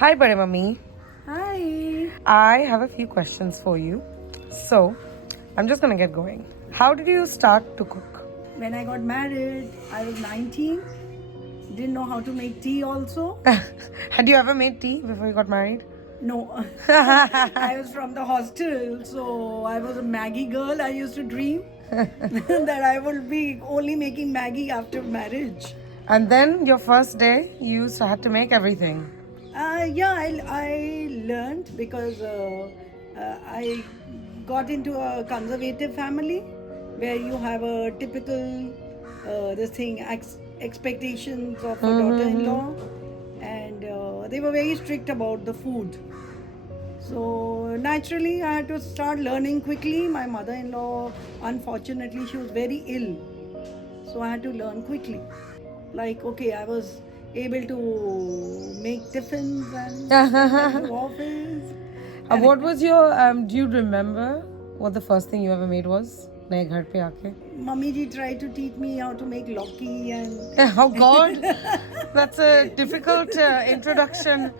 Hi, Bade Mummy. Hi. I have a few questions for you. So, I'm just gonna get going. How did you start to cook? When I got married, I was 19. Didn't know how to make tea also. Had you ever made tea before you got married? No. I was from the hostel, so I was a Maggie girl. I used to dream that I would be only making Maggie after marriage. And then your first day, you had to make everything. I learned because I got into a conservative family where you have a typical expectations of a daughter-in-law, and they were very strict about the food. So naturally, I had to start learning quickly. My mother-in-law, unfortunately, she was very ill, so I had to learn quickly. Like, okay, I was able to make tiffins and send them to office. What was your, do you remember what the first thing you ever made was? Naye ghar pe aake? Mummy ji tried to teach me how to make Loki and Oh God, that's a difficult introduction.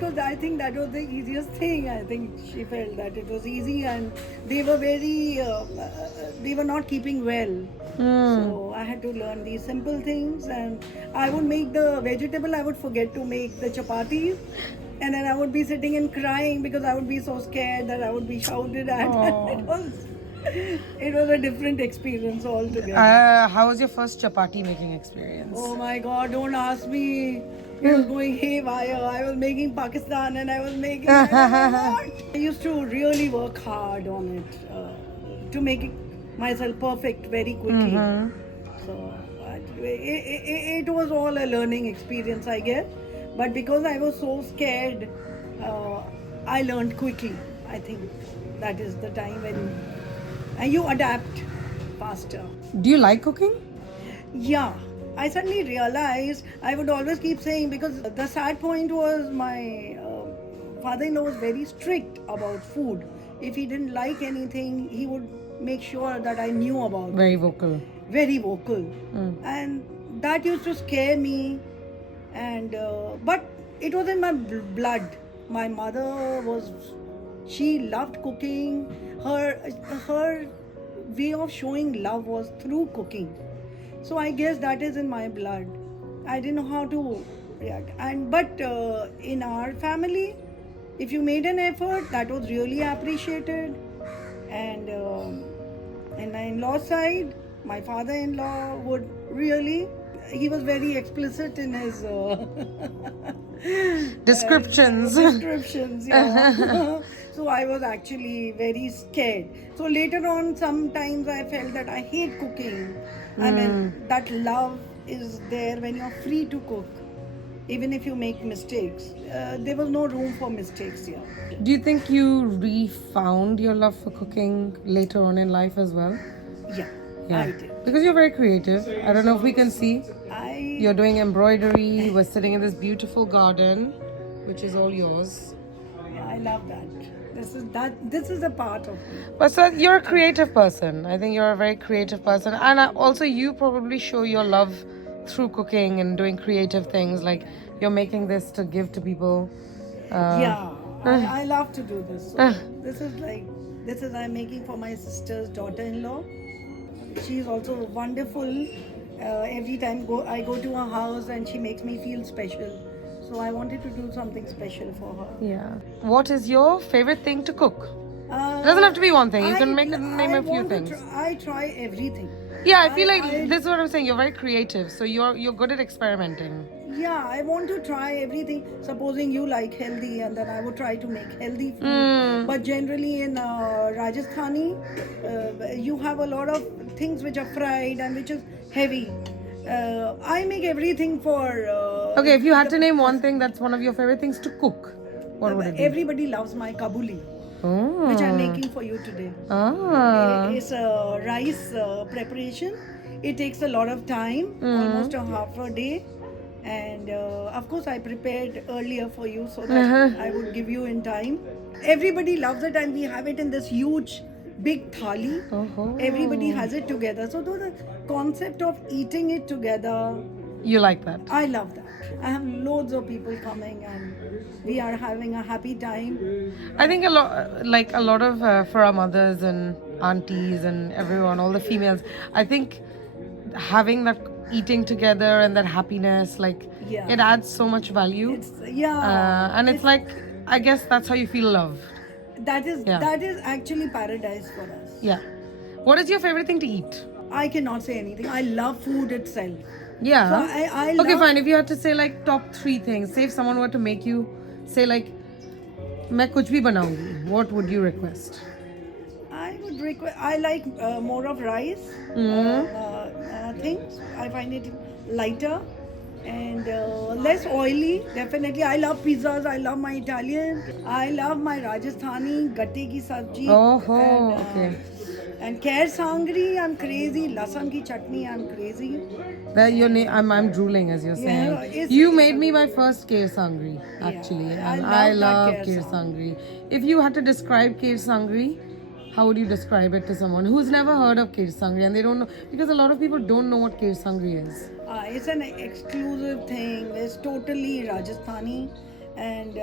because I think that was the easiest thing. I think she felt that it was easy, and they were they were not keeping well. So I had to learn these simple things, and I would make the vegetable. I would forget to make the chapatis, and then I would be sitting and crying because I would be so scared that I would be shouted at. It was a different experience altogether. How was your first chapati making experience? Oh my God, don't ask me. It was going haywire. I was making Pakistan and I was making. I don't know what. I used to really work hard on it to make it myself perfect very quickly. So it was all a learning experience, I guess. But because I was so scared, I learned quickly. I think that is the time when you adapt faster. Do you like cooking? Yeah, I suddenly realized I would always keep saying, because the sad point was my father-in-law was very strict about food. If he didn't like anything, he would make sure that I knew about Very it. vocal. Very vocal. And that used to scare me. And but it was in my blood. My mother was, she loved cooking. Her way of showing love was through cooking. So I guess that is in my blood. I didn't know how to react. And but in our family, if you made an effort, that was really appreciated. And in my in-law side, my father-in-law would really. He was very explicit in his Descriptions. descriptions, yeah. So I was actually very scared. So later on, sometimes I felt that I hate cooking. I mean, that love is there when you're free to cook, even if you make mistakes. There was no room for mistakes here. Do you think you refound your love for cooking later on in life as well? Yeah, I did. Because you're very creative. I don't know if we can see. I You're doing embroidery. We're sitting in this beautiful garden, which is all yours. I love that. This is a part of me. But so you're a creative person. I think you're a very creative person, and also you probably show your love through cooking and doing creative things. Like you're making this to give to people. Yeah, I love to do this. So this is I'm making for my sister's daughter-in-law. She's also wonderful. Every time I go to her house and she makes me feel special. So I wanted to do something special for her. Yeah. What is your favorite thing to cook? It doesn't have to be one thing. You can name a few things. I try everything. Yeah, I feel like this is what I'm saying. You're very creative, so you're good at experimenting. Yeah, I want to try everything. Supposing you like healthy, and then I would try to make healthy food. But generally in Rajasthani, you have a lot of things which are fried and which is heavy. I make everything for. Okay, if you had to name one thing that's one of your favorite things to cook, what would it be? Everybody loves my kabuli, which I'm making for you today. It's a rice preparation. It takes a lot of time, almost a half a day. And of course, I prepared earlier for you so that I would give you in time. Everybody loves it, and we have it in this huge, big thali. Everybody has it together. So the concept of eating it together You like that? I love that. I have loads of people coming and we are having a happy time. I think a lot of for our mothers and aunties and everyone, all the females. I think having that eating together and that happiness, like Yeah. it adds so much value. It's yeah. And it's like, I guess that's how you feel loved. that is Yeah. that is actually paradise for us. Yeah. What is your favorite thing to eat? I cannot say anything. I love food itself. Yeah. So I Okay, love, fine. If you had to say like top 3 things, say if someone were to make you say like, मैं कुछ भी बनाऊंगी, what would you request? I would request. I like more of rice things. I find it lighter and less oily. Definitely, I love pizzas. I love my Italian. I love my Rajasthani gatte ki sabji. Oh, and, okay. And kher sangri, I'm crazy. Lasan ki chutney, I'm crazy. That your name, I'm drooling as you're saying. it's- You it's made a- me my first Kher Sangri, actually, I and love I that love Kher Kher Sangri. If you had to describe Kher Sangri, how would you describe it to someone who's never heard of Kher Sangri and they don't know? Because a lot of people don't know what Kher Sangri is. It's an exclusive thing. It's totally Rajasthani, and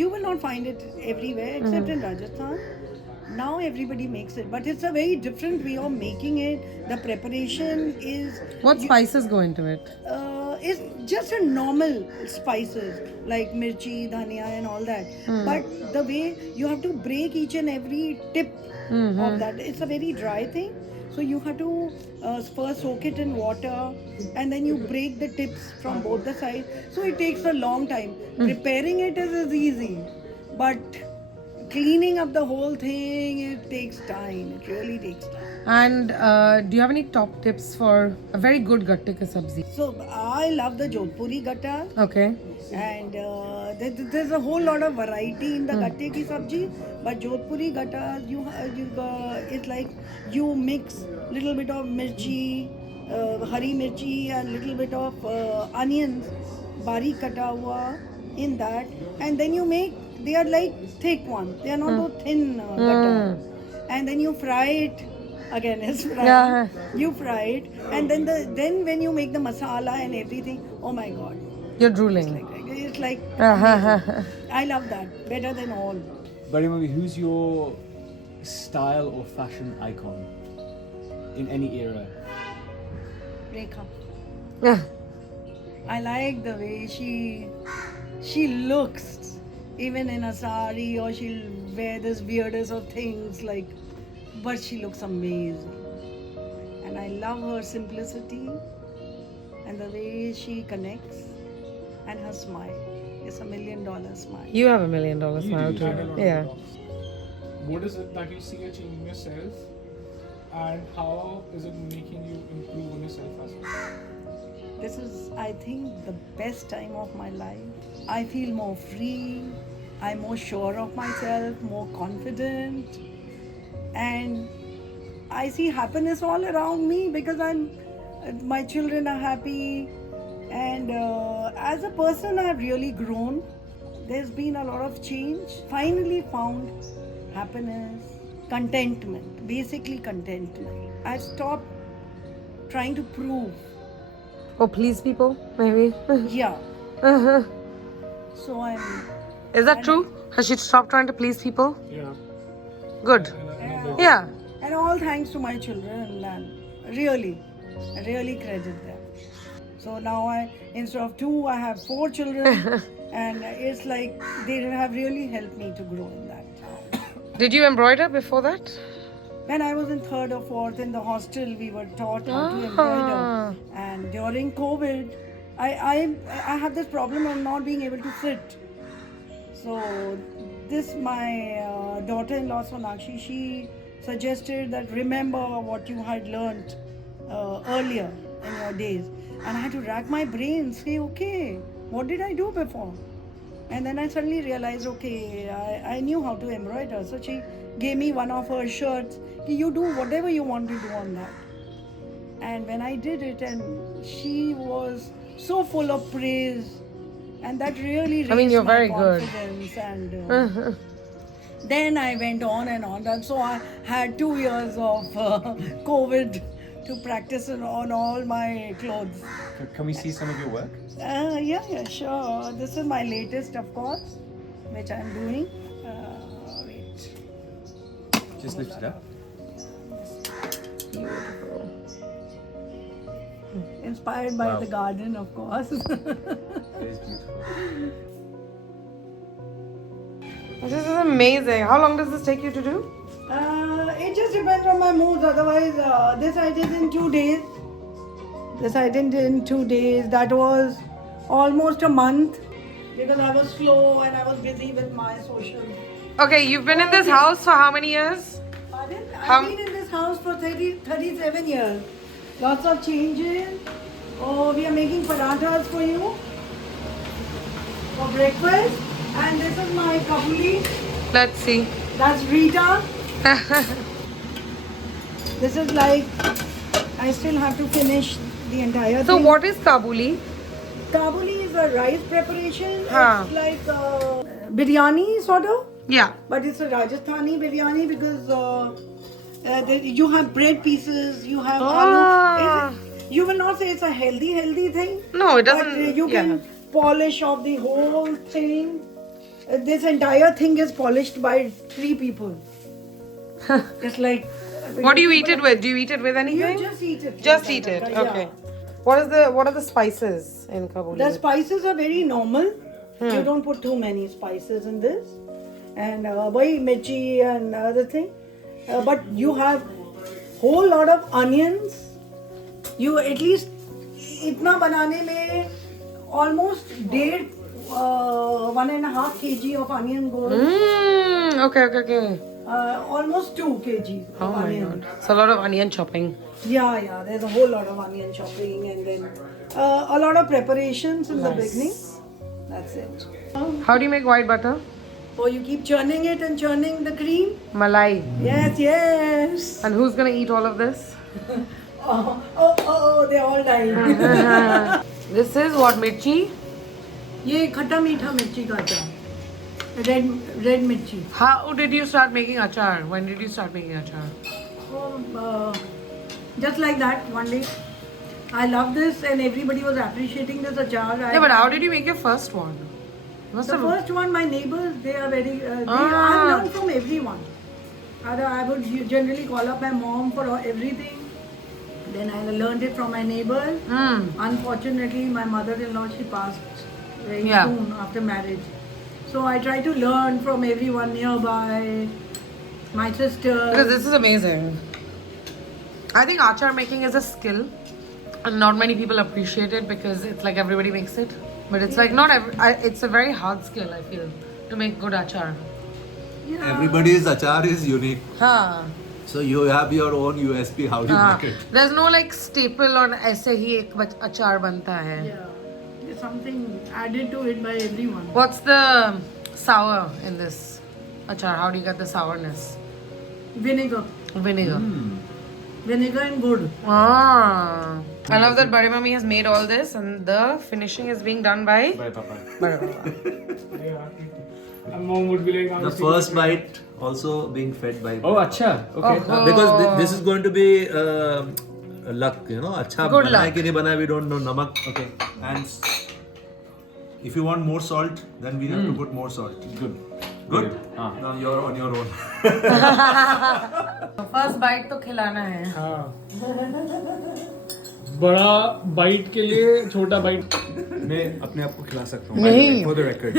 you will not find it everywhere except in Rajasthan. Now everybody makes it, but it's a very different way of making it. The preparation is What spices go into it? is just a normal spices like mirchi, dhania, and all that. But the way you have to break each and every tip of that, it's a very dry thing. So you have to first soak it in water, and then you break the tips from both the sides. So it takes a long time. Preparing it is easy, but cleaning up the whole thing, it takes time. It really takes time. And do you have any top tips for a very good gatte ka sabzi? So I love the Jodhpuri gatta, Okay. and there's a whole lot of variety in the gatte ki sabji. But Jodhpuri gatta, it's like you mix little bit of mirchi, hari mirchi, and little bit of onions, barik kata hua in that, and then you make. They are like thick ones. They are not so thin gatta. And then you fry it. Again, it's fried. Yeah. You fry it, and then when you make the masala and everything, oh my God, You're drooling. it's like I love that better than all. Barimami, who's your style or fashion icon in any era? Rekha. Yeah. I like the way she looks, even in a sari, or she'll wear this weirdest of things like, but she looks amazing. And I love her simplicity and the way she connects, and her smile. It's $1 million smile. You have $1 million You smile do, too. I don't know. Yeah. What is it that you see a change in yourself, and how is it making you improve on yourself as well? This is, I think, the best time of my life. I feel more free, I'm more sure of myself, more confident, and I see happiness all around me because my children are happy, and as a person, I've really grown. There's been a lot of change. Finally found happiness, contentment, basically contentment. I stopped trying to prove. Or please people, maybe. Yeah. Uh-huh. So I'm. Is that true? Has she stopped trying to please people? Yeah. Good. Yeah. And all thanks to my children, and really, I really credit them. So now instead of 2, I have 4 children, and it's like they have really helped me to grow in that. Did you embroider before that? When I was in 3rd or 4th in the hostel, we were taught how to Ah. embroider. And during COVID, I have this problem of not being able to sit. So my daughter-in-law Sonakshi, she suggested that remember what you had learnt earlier in your days. And I had to rack my brain, say, okay, what did I do before? And then I suddenly realized, okay, I knew how to embroider. So she gave me one of her shirts. You do whatever you want to do on that. And when I did it, and she was so full of praise, and that really raised you're my very good. confidence. And then I went on and on. And so I had 2 years of COVID to practice on all my clothes. Can we see some of your work? Yeah, sure. This is my latest, of course, which I'm doing. Wait. Just lift it up. Inspired by Wow. the garden, of course. It is beautiful. This is amazing. How long does this take you to do? It just depends on my moods. Otherwise, this I did in 2 days. That was almost a month because I was slow and I was busy with my social. Okay, you've been in this house for how many years? Pardon? How- I've been in this house for 37 years. Lots of changes. Oh, we are making parathas for you for breakfast. And this is my kabuli. Let's see. That's Rita. This is like, I still have to finish the entire So thing. what is Kabuli? Kabuli is a rice preparation. Huh. It's like biryani sort of. Yeah. But it's a Rajasthani biryani because you have bread pieces, you have Ah. aloo. You will not say it's a healthy thing. No, it But doesn't. you can polish off the whole thing. This entire thing is polished by 3 people. It's like. What do you eat it with? Do you eat it with You anything? just eat it. Just eat it. Yeah. Okay. What are the spices in Kabuli? The spices are very normal. You don't put too many spices in this. And why mirchi and other thing. But you have whole lot of onions. You at least itna banane mein almost 1.5 kg of onion goes. Okay. Almost 2 kg Oh of my onion. god. It's a lot of onion chopping. Yeah, there's a whole lot of onion chopping and then a lot of preparations in the beginning. That's it. How do you make white butter? So you keep churning it and churning the cream. Malai. Yes. And who's gonna eat all of this? Oh, they're all dying. This is what, mirchi? ये खट्टा मीठा मिर्ची का अचार. Red mirchi. How did you start making achar? When did you start making achar? Just like that, one day. I love this and everybody was appreciating this achar. Yeah, but how did you make your first one? You must The have. first one, my neighbors, they are very. I Ah. learned from everyone. I would generally call up my mom for everything. Then I learned it from my neighbors. Unfortunately, my mother-in-law, she passed very Yeah. soon after marriage. So I try to learn from everyone nearby, my sister. Because this is amazing. I think achar making is a skill, and not many people appreciate it because it's like everybody makes it. But it's like not it's a very hard skill, I feel, to make good achar. Everybody's achar is unique. Huh. So you have your own USP. How do you make it? There's no like staple on ऐसे ही एक achar बनता है. Yeah, there's something added to it by everyone. What's the sour in this achar? How do you get the sourness? Vinegar. Vinegar. Vinegar and good. Ah. I love that Bade Mummy has made all this and the finishing is being done by Bye, Papa. Bade Papa. Yeah. And mom would be like, The first bite also being fed by. Oh, acha. Okay. Oh. Because this is going to be luck, you know. Acha Good bana hai luck. ki nahi bana hai, we don't know. Namak. Okay. And if you want more salt, then we have to put more salt. Good. Good. Ah. Now you're on your own. First bite तो खिलाना है. हाँ. बड़ा bite के लिए छोटा bite. मैं अपने आप को खिला सकता हूँ. नहीं. For the record.